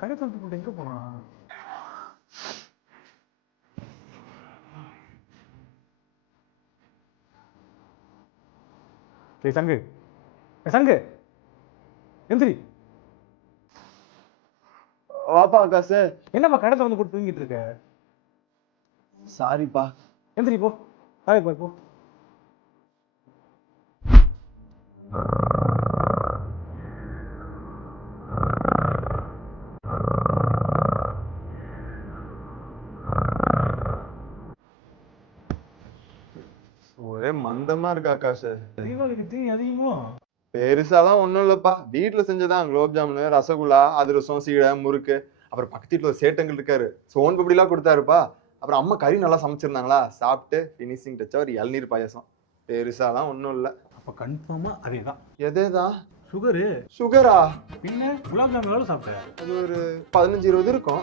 கடை திறந்து போட்டு எங்க போனான்? சங்கு சங்கு எந்திரி. வாப்பா ஆகாஷ். என்னப்பா கடை திறந்து போட்டு தூங்கிட்டு இருக்க? சாரிப்பா. எந்திரி போ, காலை போ போ. ஒரே மந்தமா இருக்கு ஆகாஷ். அதிகமா பெருசாலாம் ஒண்ணும் இல்லப்பா. வீட்டுல செஞ்சதான் குலோப் ஜாமுனு, ரசகுல்லா, அதிரசம், சீடை, முறுக்கு. அப்புறம் பக்கத்து வீட்டுல ஒரு சேட்டங்கள் இருக்காரு, சோன் பப்படி எல்லாம் கொடுத்தாருப்பா. அப்புறம் அம்மா கறி நல்லா சமைச்சிருந்தாங்களா, சாப்பிட்டு பினிஷிங் டச்சா ஒரு இளநீர் பாயசம். பெருசாலாம் ஒண்ணும் இல்ல. அப்ப கன்ஃபார்மா அதேதான். எதேதான்? சுகரு. சுகரா? பின்ன குலாப் ஜாமுன் எவ்வளவு சாப்பிட்ட? அது ஒரு 15-20 இருக்கும்.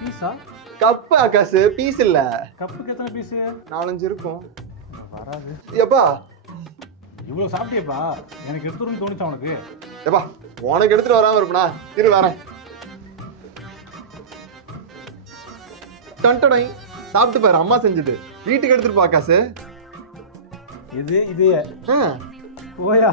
பீஸா? கப்பு ஆகாஷ், பீஸ் இல்ல. கப்புக்கு எத்தனை பீஸ்? 4-5 இருக்கும். வராது. எப்பா இவ்வளவு சாப்பிட்டியப்பா, எனக்கு எடுத்துருன்னு தோணுச்சா உனக்கு? எப்பா உனக்கு எடுத்துட்டு வராம இருப்பா. இரு வரேன். டன்டடை சாப்பிட்டு பாரு, அம்மா செஞ்சது. வீட்டுக்கு எடுத்துட்டு போ ஆகாஷ். இது போயா?